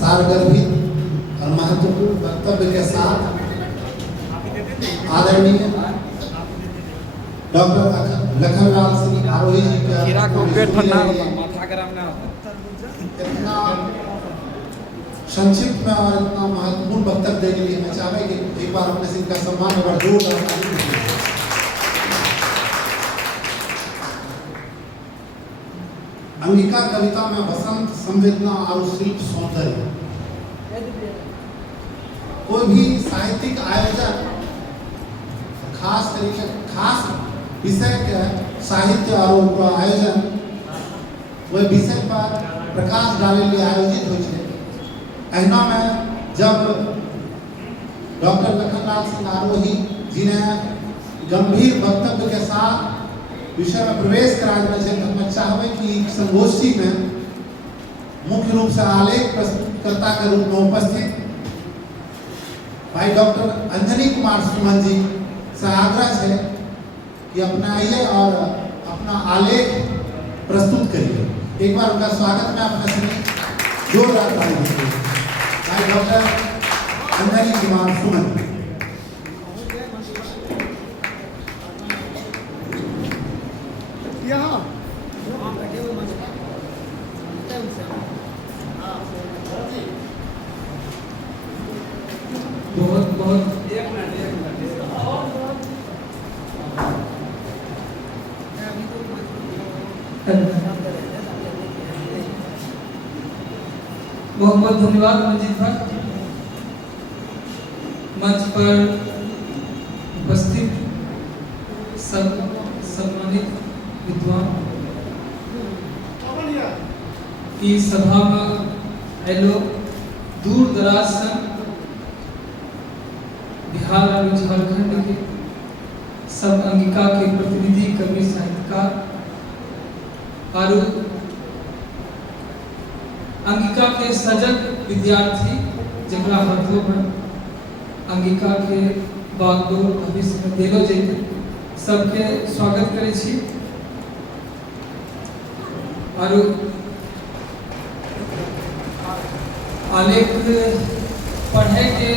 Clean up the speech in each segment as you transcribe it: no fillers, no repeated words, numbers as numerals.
सारगर्भित और महत्वपूर्ण वक्तव्य के साथ आदरणीय डॉक्टर लखनलाल सिंह आरोही जी का इतना संक्षिप्त में और इतना महत्वपूर्ण वक्तव्य देने के लिए मैं चाहूँगा कि एक बार अपने सिंह का सम्मान एक बार जोरदार अंगिका कविता में वसंत संवेदना और शिल्प सौंदर्य। कोई भी साहित्यिक आयोजन खास विषय के साहित्य और आयोजन वह विषय पर प्रकाश डाले लिए आयोजित हो छे। एहना में जब डॉक्टर लखनलाल सिंह आरोही जी ने गंभीर वक्तव्य के साथ विषय में प्रवेश करा देना तो मैं चाहबे कि संगोष्ठी में मुख्य रूप से आलेख प्रस्तुतकर्ता के रूप में उपस्थित भाई डॉक्टर अंजनी कुमार सुमन जी से आग्रह है कि अपना आइए और अपना आलेख प्रस्तुत करिए। एक बार उनका स्वागत में अपने से जोरदार ताली दीजिए। भाई डॉक्टर अंजनी कुमार सुमन। बहुत बहुत धन्यवाद मंजित भाई। मंच पर उपस्थित सब सम्मानित विद्वान की सभा में हेलो दूर दराज से बिहार और झारखंड के सब अंगिका के प्रतिनिधि कवि साहित्यकार और अंगिका के सजग विद्यार्थी जकरा मतलब अंगिका के बागडोर भविष्य में देलो जेते सबके स्वागत करे छी। और आलेख पढ़े के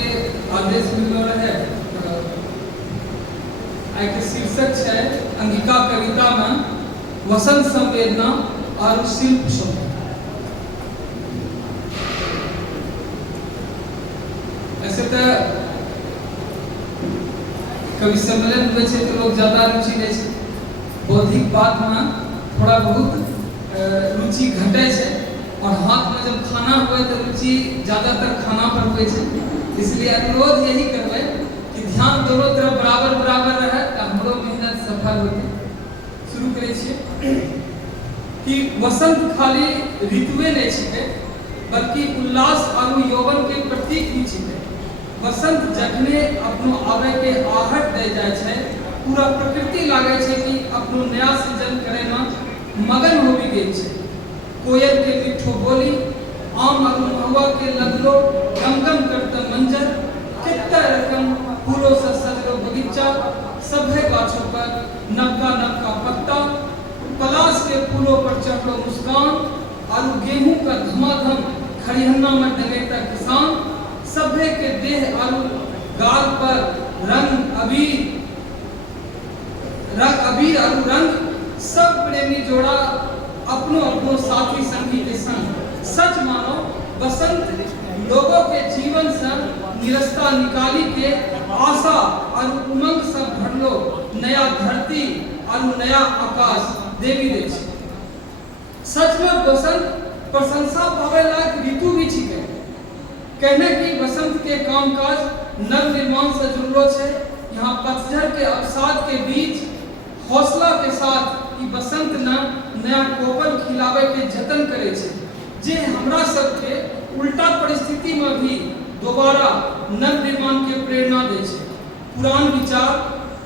आदेश मिलो रहे आई के शीर्षक है अंगिका कविता में वसंत संवेदना और शिल्प सौंदर्य। ऐसे तो कवि सम्मेलन हुए छे तो लोग ज्यादा रुचि ले छे, बौद्धिक बात में थोड़ा बहुत रुचि घटे छे और हाथ में जब खाना हुए तो रुचि ज्यादातर खाना पर हुए छे। इसलिए अनुरोध यही करबे कि ध्यान दोनों तरफ बराबर बराबर रहे तो हमरो मेहनत सफल होते। शुरू करे छिए कि वसंत खाली ऋतुए नहीं छिके बल्कि उल्लास और यौवन के प्रतीक भी छिके। वसंत जखने अपनो आवे के आहट दे जाय छै पूरा प्रकृति लागे छै कि अपनो नया सृजन करे में मगन होबी गेल छै। कोयल के मीठो बोली आम और महुआ के लगलो गमगम करता मंजर कितना रकम फूलों से सजलो बगीचा सभे गाछों पर नक्का नक्का पत्ता पलाश के फूलों पर चढ़लो मुस्कान और गेहूं का धमाधम खरिहना में डगेता किसान सभे के देह और गाल पर रंग अबीर और रंग सब प्रेमी जोड़ा अपनो अपनो साथी संगी के संग सच मानो बसंत लोगों के जीवन से निरस्ता निकाली के आशा और उमंग से भरलो नया धरती और नया आकाश देवी दे छै। सच में बसंत प्रशंसा पावे लायक ऋतु भी छिके। कहने की बसंत के कामकाज नव निर्माण से जुड़लो छे। यहाँ पतझड़ के अवसाद के बीच हौसला के साथ ई बसंत न नया कोपल खिलावे के जतन करे छे जे हमरा सबके उल्टा परिस्थिति में भी दोबारा नव निर्माण के प्रेरणा दे छे। पुरान विचार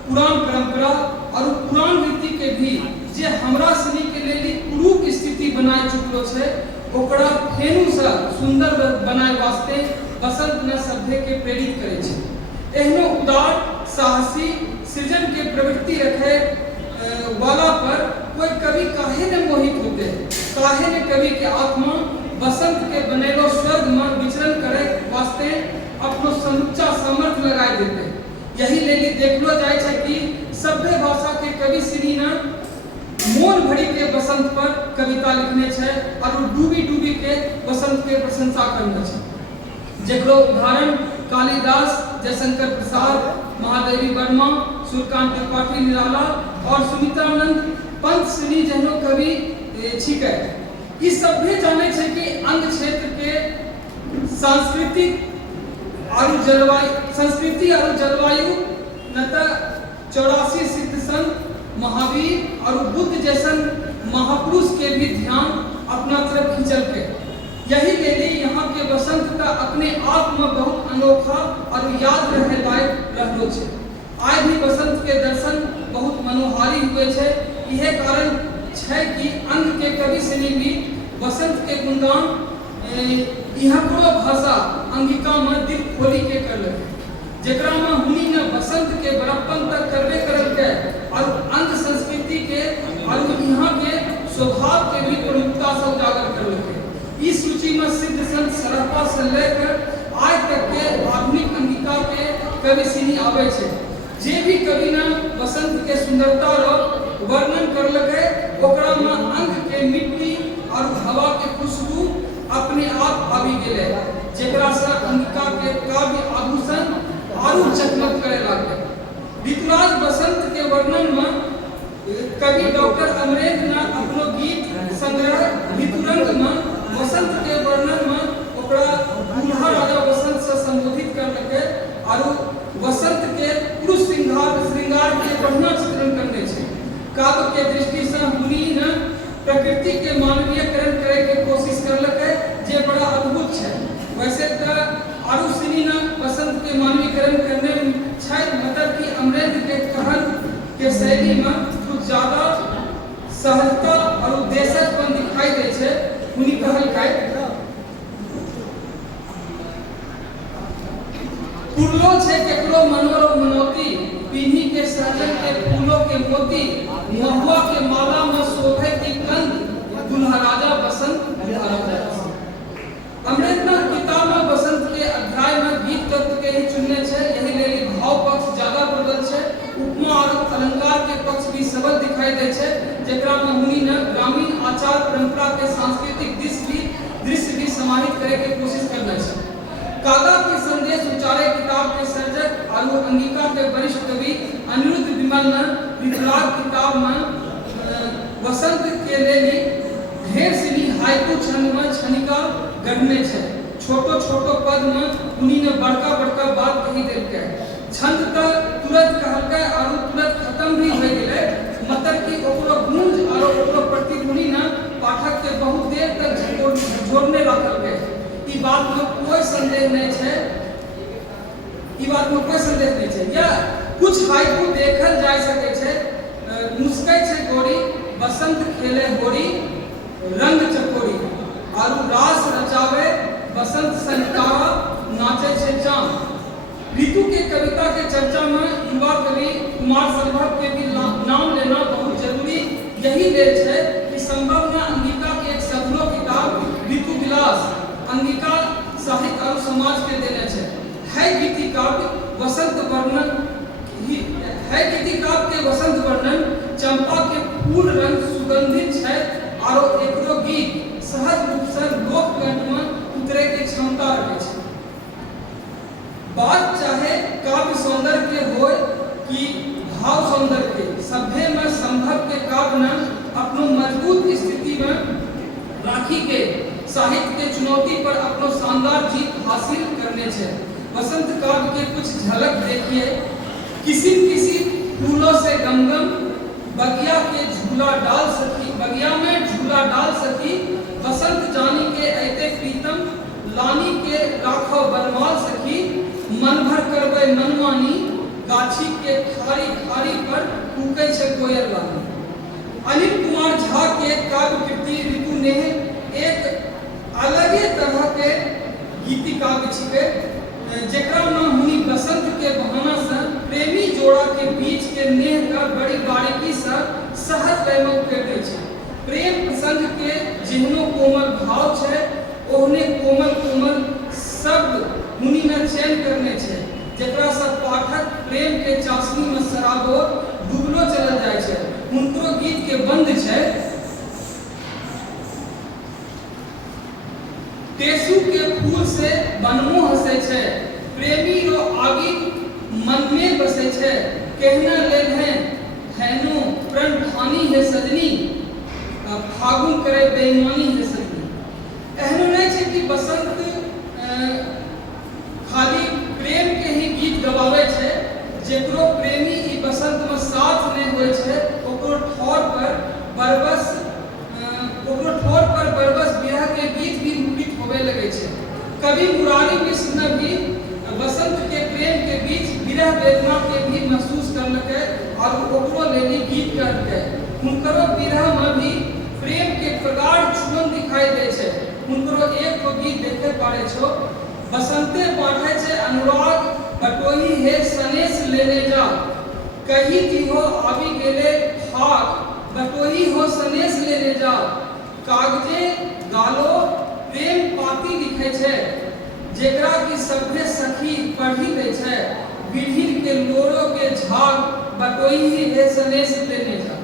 पुरान परंपरा और पुरान रीति के भी जे हमरा सनी के लेली कुरूप स्थिति बनाए चुकलो छे ओकरा फेनु से सुंदर बनाए वास्ते बसंत न सभ्य के प्रेरित करे छे। एहनो उदार साहसी सृजन के प्रवृत्ति रखे वाला पर कोई कवि काहे न मोहित होते, काहे न कवि के आत्मा बसंत के बनेलो स्वर्ग में में अपनो समुच्चा सामर्थ्य लगाए देते हैं। यही लेली देखलो जाए छे कि सभ्य भाषा के कवि श्री ना मोन भरी के बसंत पर कविता लिखने छे और डूबी डूबी के बसंत के प्रशंसा करने छे। जेकरो उदाहरण कालिदास, जयशंकर प्रसाद, महादेवी वर्मा, सूर्यकांत त्रिपाठी निराला और सुमित्रानंद पंत श्री जहनो कवि छिके। ई सभ्य जाने छे कि अंग क्षेत्र के संस्कृति और जलवायु नता 84 सिद्ध संत, महावीर और बुद्ध जैसन महापुरुष के भी ध्यान अपना तरफ खींचल के। यही लेली यहाँ के बसंत का अपने आप में बहुत अनोखा और याद रहे लायक रहलो छे। आज भी बसंत के दर्शन बहुत मनोहारी हुए छे। यह कारण छे कि अंग के कवि श्री भी बसंत के गुणगान यहाँ को भाषा अंगिका में दिल खोली के कर लगे, जेकरा में हुनी ने बसंत के बड़प्पन तक करबे करल के और अंग संस्कृति के और यहाँ के स्वभाव के भी प्रमुखता से उजागर कर लगे। इस सूची में सिद्ध संत सरपा से लेकर आज तक के आधुनिक अंगिका के कवि श्री आवे छे। जे भी कवि ने बसंत के सुंदरता रो वर्णन कर लगे, ओकरा में अंग के मिट्टी और हवा के खुशबू अपने आप आवी गेले, जेकरा से अंगिका के काव्य आभूषण आरु चकमक करे लागे। ऋतुराज बसंत के वर्णन में कवि डॉक्टर अमरेंद्र नाथ अपनो गीत संग्रह ऋतुरंग में बसंत के वर्णन में ओकरा बूढ़ा राजा बसंत से संबोधित कर लगे आरु बसंत के पुरुष श्रृंगार के बढ़िया चित्रण करने छे। काव्य के दृष्टि से मुनि ने प्रकृति के मानवीयकरण करे के कोशिश कर लगे, जे बड़ा अद्भुत है। वैसे तो आरु श्री ने बसंत के मानवीयकरण करने छै, मतलब कि अमरेंद्र के कहन के शैली में कुछ ज्यादा सहजता और उद्देश्यपन दिखाई दे छे। उनी कहल काय फूलो छे केकरो मनोरो मनोती, पीढ़ी के सहजन के फूलों के मोती, महुआ के माला में शोभे की कंद, दुल्हा राजा बसंत अमृत किताब में बसंत के अध्याय में गीत तत्व के ही चुनने छे। यही लेली भाव पक्ष ज्यादा प्रबल छे। उपमा और अलंकार के पक्ष भी सबल दिखाई दे छे, जेकरा में मुनि ने ग्रामीण आचार परंपरा के सांस्कृतिक दृश्य भी समाहित करे के कोशिश करना छे। कागा के संदेश उच्चारे किताब के सर्जक और अंगिका के वरिष्ठ कवि अनिरुद्ध विमल ने ऋतुराग किताब में बसंत के लेली ढेर सिनी हाइकू छंद में छनिका गढ़ने छे। छोटो छोटो पद में उन्हीं ने बड़का बड़का बात कही देल के छंद का तुरंत कहलकै और तुरंत खत्म भी हो गेले, मतलब कि ओकरो गूंज और ओकरो प्रतिध्वनि ने पाठक के बहुत देर तक जोड़ने रखल के। ई बात में कोई संदेह नहीं छे, ई बात में कोई संदेह नहीं छे। या कुछ हाइकू देखल जा सके छे। मुस्कै छे गोरी, बसंत खेले होरी, रंग चकोरी और रास रचावे, बसंत संकारा नाचे छे चांद। ऋतु के कविता के चर्चा में युवा कवि कुमार संभव के भी नाम लेना बहुत जरूरी यही ले छे कि संभव ने अंगिका के एक सफलो किताब ऋतु विलास अंगिका साहित्य और समाज के देने छे। है गीति काव्य वसंत वर्णन के वसंत वर्णन चंपा के फूल रंग सुगंधित है और एकरो गीत सहज रूप से लोक कंठ में उतरे के क्षमता रखे छे। बात चाहे काव्य सौंदर्य के हो कि भाव सौंदर्य के, सभ्य में संभव के काव्य ने अपनो मजबूत स्थिति में राखी के साहित्य के चुनौती पर अपनो शानदार जीत हासिल करने छे। वसंत काव्य के कुछ झलक देखिए। किसी फूलों से गमगम बगिया के झूला डाल सकी, बगिया में झूला डाल सकी, बसंत जानी के ऐते प्रीतम लानी के राखो बनवाल सकी, मन भर करबे मनमानी गाछी के खारी खारी पर कूकै छे कोयल रानी। अनिल कुमार झा के काव्य कृति ऋतु ने एक अलग तरह के गीति काव्य छिके, जेकरा में मुनि बसंत के बहाना से प्रेमी जोड़ा के बीच के नेह का बड़ी बारीकी से सहज लय में उकेर दै छै। प्रेम प्रसंग के जेहनो कोमल भाव छै, ओहने कोमल कोमल शब्द मुनि न चैन करने छे, जेकरा से पाठक प्रेम के चाशनी में सराबो डूबलो चल जाय छे। हुनकरो गीत के बंद छे, टेसू के फूल से बनमो हसे छे, प्रेमी रो आगी मन में बसे छे, कहना ले हैनो प्रण ठानी है सजनी, फागुन करे बेईमानी है सजनी। एहनो नहीं छे कि बसंत खाली प्रेम के ही गीत गवावे छे, जेकरो प्रेमी ई बसंत में साथ नहीं होय छे, ओकरो ठोर पर बरबस विरह के गीत भी मुखरित होवे लगे छे। कवि मुरारी कृष्ण भी बसंत के प्रेम के बीच विरह वेदना के भी महसूस करलके और ओकरो लेनी गीत करके। हुनकरो विरह में भी प्रेम के प्रगाढ़ छुअन दिखाई दे छे। हुनकरो एक को गीत देखे पारे छो, बसंते बांधे छे अनुराग बटोही है सनेस लेने जा, कही की हो आवी गेले फाग बटोही हो सनेस लेने जा, कागजे गालो प्रेम पाती लिखे छे, जेकरा की सभ्य सखी पढ़ी दे छे, बिरहिन के लोरो के झाग बटोही है सनेस लेने जा।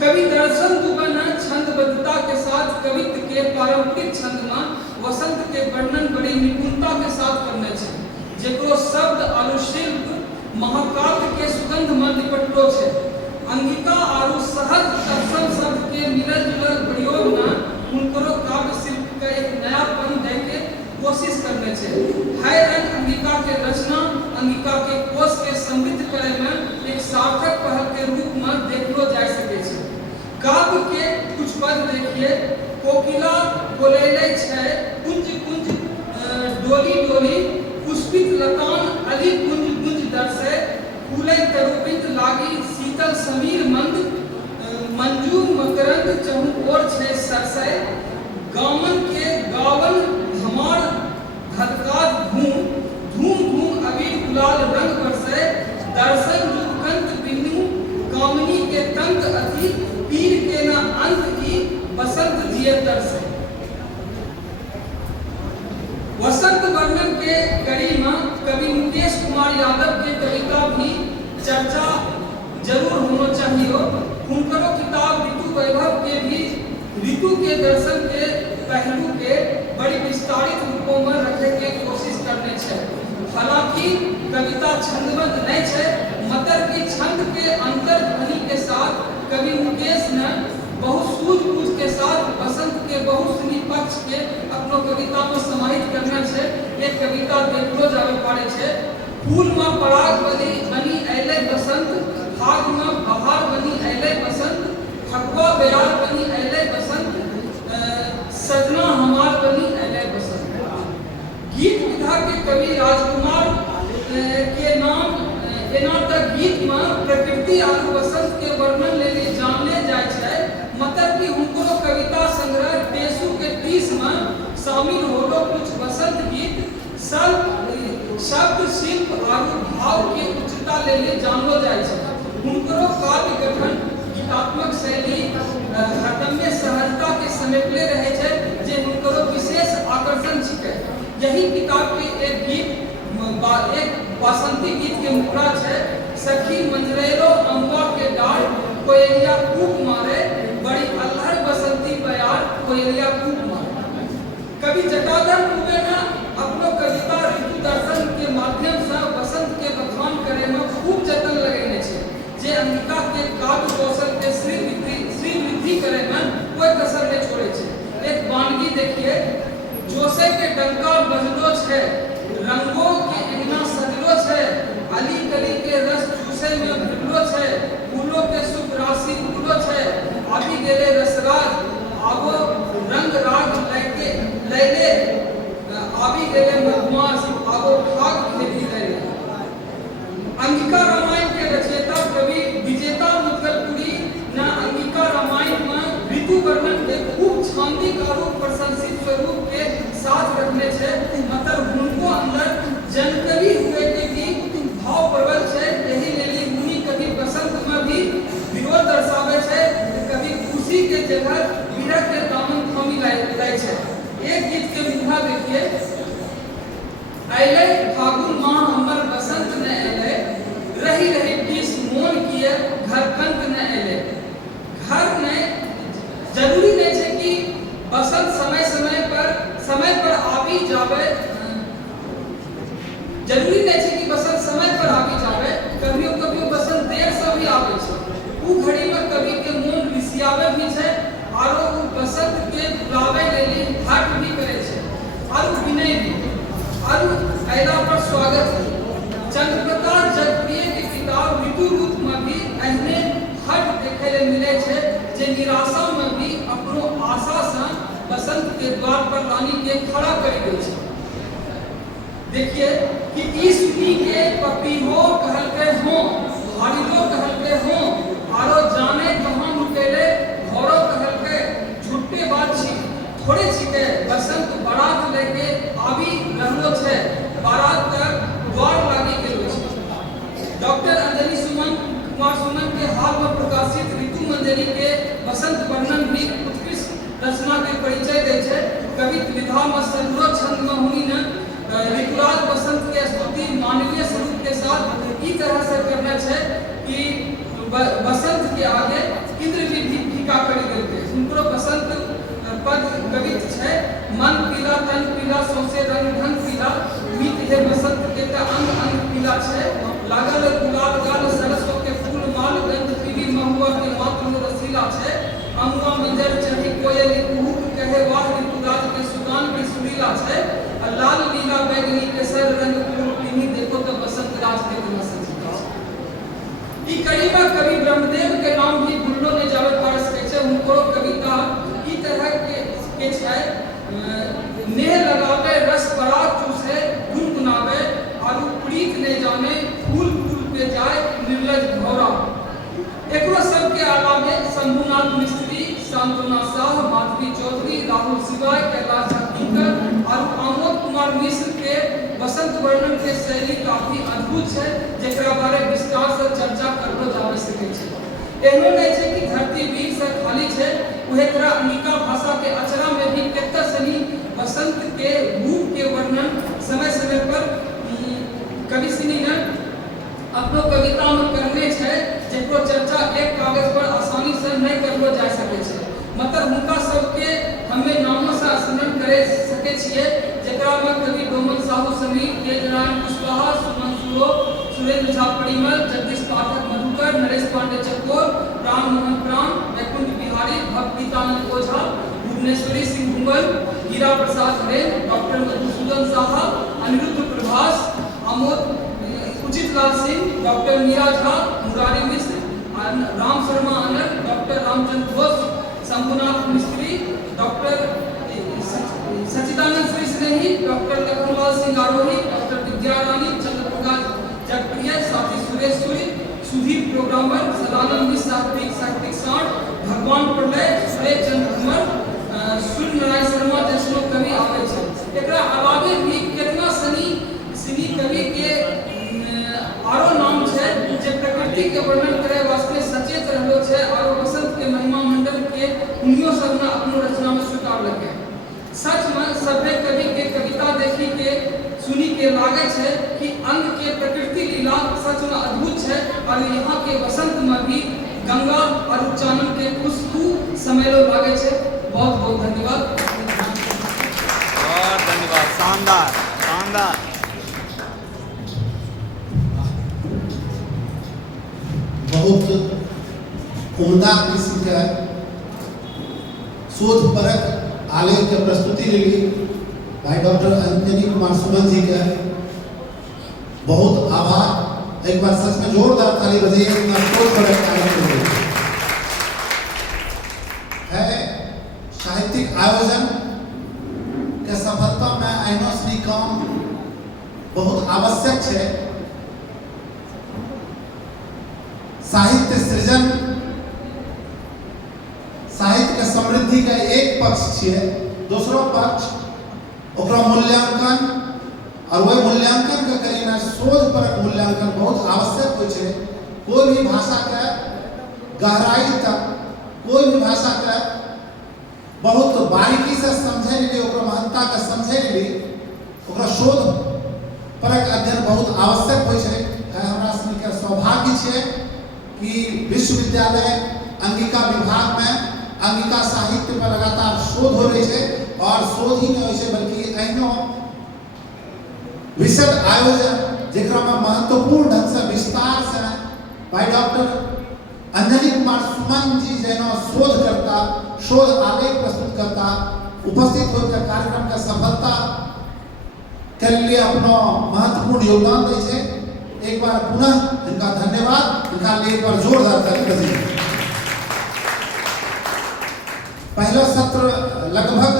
कवि दर्शन दुबना छंदबद्धता के साथ कवित्व के पारंपरिक छंद में वसंत के वर्णन बड़ी निपुणता के साथ करने छे, जेकरो शब्द अनुशिल्प महाकाव्य के सुगंध में लिपटलो छे। अंगिका आरु सहज दर्शन शब्द के मिलल जुलल प्रयोग में हुनकरो काव्य शिल्प के एक नयापन दे के कोशिश करने छे। है रंग अंगिका के रचना अंगिका के कोश के समृद्ध करे में एक सार्थक पहल के रूप में देखलो जा सके छे। काव्य के कुछ पद देखिए, कोकिला बोलेले छे कुंज कुंज डोली डोली, पुष्पित लतान अली कुंज कुंज दर्शे, फूले तरुपित लागी शीतल समीर मंद, मंजू मकरंद चहु ओर छे सरसे, गामन के गावन धमार धधकात धूम, धूम धूम अबीर गुलाल रंग बरसे, दर्शन जुगकंत बिनु कामनी के तंत अति, पीर के न अंत की बसंत जिये तरसे। वसंत वर्णन के कड़ी में कवि मुकेश कुमार यादव के कविता भी चर्चा जरूर होना चाहिए। हुनकरो किताब ऋतु वैभव के भी ऋतु के दर्शन के पहलू के बड़ी विस्तारित रूपों में रखे के कोशिश करने छे। हालांकि कविता छंदबद्ध नहीं छे, मतर की छंद के अंतर ध्वनि के साथ कवि मुकेश ने बहुत सूझबूझ के साथ बसंत के बहुत सी पक्ष के अपनो कविता में समाहित करने छे। एक कविता देखलो जावे पारे छे, फूल में पराग बनी अइले बसंत, फाग में बहार बनी अइले बसंत, फगुआ बयार बनी अइले बसंत, सजना हमार बनी अइले बसंत। गीत विधा के कवि राजकुमार के नाम एना तक गीत में प्रकृति और बसंत के वर्णन लेली जानले जाय छे। मतलब कि हुनकरो कविता संग्रह टेसू के 30 में शामिल होलो कुछ बसंत गीत शब्द शिल्प और भाव के उच्चता लेली जानलो जाय छे। हुनकरो काव्य गठन गीतात्मक शैली हरदमे सहजता के समेटले रहे छे, जे हुनकरो विशेष आकर्षण छिके। यही किताब के एक गीत एक वासंती गीत के मुखड़ा छे, सखी मंजरेरो अम्बा के डाल, कोयलिया कूक मारे, बड़ी अल्हर बसंती बयार, कोयलिया कूक मारे। कवि जटाधर दुबे ने अपनो कविता ऋतु दर्शन के माध्यम से बसंत के बखान करे में खूब जतन लगेने छे, जे अंगिका के काव्य कौशल के श्री वृद्धि करे में कोई कसर नहीं छोड़े छे। एक वानगी देखिए, जोसे के डंका बजलो छे, रंगों के इंगना सजलो छे, अली कली के रस चूसे में भिड़लो छे, फूलों के सुख राशि उगलो छे, आबी गेले रसराज आबो रंग राग लैले आबी गेले मधुमास आबो फाग खेती लैले। अंगिका रामायण के रचयिता कवि विजेता मुदगलपुरी ने अंगिका रामायण में ऋतु वर्णन के खूब छांदिक और प्रशंसित स्वरूप के साथ रखने छे। मतलब हुनको अंदर जनकवि हुए के भी भाव प्रबल छे। यही लेली मुनि कवि बसंत में भी विरोध दर्शावे छे, कवि खुशी के जगह विरह के दामन थामी लाई छे। एक गीत के मुखा देखिए, अले फागुन माह हमर बसंत न अले, रही रही बीस मोन किए घर कंत न अले। घर ने जरूरी नहीं है कि बसंत समय पर आबी जावे, जरूरी नहीं है कि बसंत समय पर आबी जावे, कभियो कभियो बसंत देर से भी आवे छै। उ घड़ी में कवि के मोन विसियावे भी छै आरो उ बसंत के बुलावे लेली हट भी करे छै आरो विनय भी आरो अयला पर स्वागत भी। चंद्रप्रकाश जगप्रिय के किताब ऋतु रूप में भी एहने हट देखे ले मिले छै जे निराशा में भी अपनो आशा से बसंत के द्वार पर लानी के खड़ा कर दे छै। देखिए कि ई सुनी के पपीहो कहलके हो, हारिलो कहलके हो, आरो जाने कहां मुकेले घोरो कहलके झूठे बात छी थोड़े छिके। बसंत बारात लेके आबी रहलो छै, बारात तक द्वार लागी गेलो छै। डॉक्टर अंजलि कुमार सुमन के हाल में प्रकाशित ऋतु मंजरी के बसंत वर्णन भी उत्कृष्ट रचना के परिचय दे छै। कवित विधा में संग्रह छंद में हुनी न ऋतुराज बसंत के स्तुति मानवीय स्वरूप के साथ ई तरह से करना छै कि बसंत के आगे इंद्र भी फीका कर देलके। हुनकरो बसंत पद कवित छै, मन पीला तन पीला सौसे रंग ढंग पीला, मीत हे बसंत के त अंग अंग पीला छै, लागल गुलाब गाल सरसों के फूल माल गंध पीली महुआ के मात्र रसीला छै, अमुआ मंजर चढ़ी कोयल कुहुक कहे वाह ऋतुराज के सुगान के सुरीला छै, लाल नीला बैगनी केसर रंग फूल पीनी देखो तो बसंत राज के दिन सजीला छै। ई करीबा कवि ब्रह्मदेव के नाम भी भूलो ने जावे पढ़ सके छै। उनको कविता ई तरह के छै, नेह लगावे रस पराग चूसे गुनगुनावे, और प्रीत ने जाने फूल फूल पे जाए निर्लज घोरा। एकरो सब के अलावे शंभुनाथ मिस्त्री, शांतुना शाह, माधवी चौधरी, राहुल सिवाय, कैलाश हकीकत और आमोद कुमार मिश्र के बसंत वर्णन के शैली काफी अद्भुत है, जेकरा बारे विस्तार से चर्चा करलो जावे सके छै। एहनो नहीं छै कि धरती वीर से खाली छै, उहे तरह अंगिका भाषा के अचरा में भी केतना सनी बसंत के रूप के वर्णन समय समय पर कवि सिनी ने अपनो कविता में करने छै, जेकरो चर्चा एक कागज पर आसानी से नहीं करलो जा सके छै। मतलब हुनका सबके हमें नामों से स्मरण करे सके छिए, जेकरा में कवि डोमन साहू समीर, तेजनारायण कुशवाहा, सुमन सुरो, सुरेंद्र झा परिमल, जगदीश पाठक Madhukar, Naresh Pande Chakor, Ram Mohan Pran, Vaikunth Bihari, Bhaktitanand Ojha, Bhuvaneshwari Singh Bhungal, Hira Prasad Haren, doctor Madhusudan Saha, Aniruddh Prabhas, Amod Uchit Lal Singh, doctor Meera Jha, Murari Mishra, Ram Sharma Anar, doctor Ramchandra Ghosh, Shambhunath Mistri, doctor Sachidanand Shri Snehi, doctor Lakhanlal Singh Arohi, doctor Vidya Rani, Chandraprakash Jagpriya, Sathi Suresh Suri, Sudhir programmer, Sadanand Mishra साहित्यिक साठ, भगवान प्रलय, सुरेश चंद्र कुमार, सूर्य नारायण शर्मा जैसनो कवि आवे छै। एकरा अलावे भी केतना सनी कवि के आरो नाम छै जे प्रकृति के वर्णन करे वास्ते सचेत रहलो छै, आरो बसंत के महिमा मंडल के उनियो सब ने अपनो रचना में स्वीकार लगे। सच में सभे कवि के कविता देखी के सुनी के लागे छै कि अंग के प्रकृति लीला सच में अद्भुत है, और यहाँ के बसंत में भी गंगा और चानन के खुशबू समेलो लागे छै। बहुत बहुत धन्यवाद। बहुत धन्यवाद, शानदार शानदार। बहुत उम्दा किस्म के शोध परक आलेख के प्रस्तुति लेली भाई डॉक्टर अंजलि कुमार सुमन जी के बहुत आभार। एक बार सच में जोरदार ताली बजाइए, इतना शोध परक आलेख के लिए है। साहित्यिक आयोजन के सफलता में अहिनो सनी काम बहुत आवश्यक है। साहित्य सृजन साहित्य के समृद्धि का एक पक्ष है, दूसरा पक्ष ओकरा मूल्यांकन, और वह मूल्यांकन के करी में शोध परक मूल्यांकन बहुत आवश्यक हो छै। कोई भी भाषा के गहराई तक, कोई भी भाषा के बहुत बारीकी से समझे लिए, ओकरा महत्ता के समझे लिए, ओकरा शोध परक अध्ययन बहुत आवश्यक होइ छै। हमरा सबके सौभाग्य छै कि विश्वविद्यालय अंगिका विभाग में अंगिका साहित्य पर लगातार शोध हो रही है और शोध ही नहीं होइ छै बल्कि एहनो विशद आयोजन जेकरा में महत्वपूर्ण ढंग से विस्तार से भाई डॉक्टर अंजलि कुमार सुमन जी जैनो शोधकर्ता शोध आलेख प्रस्तुत करता उपस्थित होकर कार्यक्रम का सफलता के लिए अपना महत्वपूर्ण योगदान दै छै। एक बार पुनः इनका धन्यवाद, इनका लिए एक बार जोरदार ताली बजाइए। पहला सत्र लगभग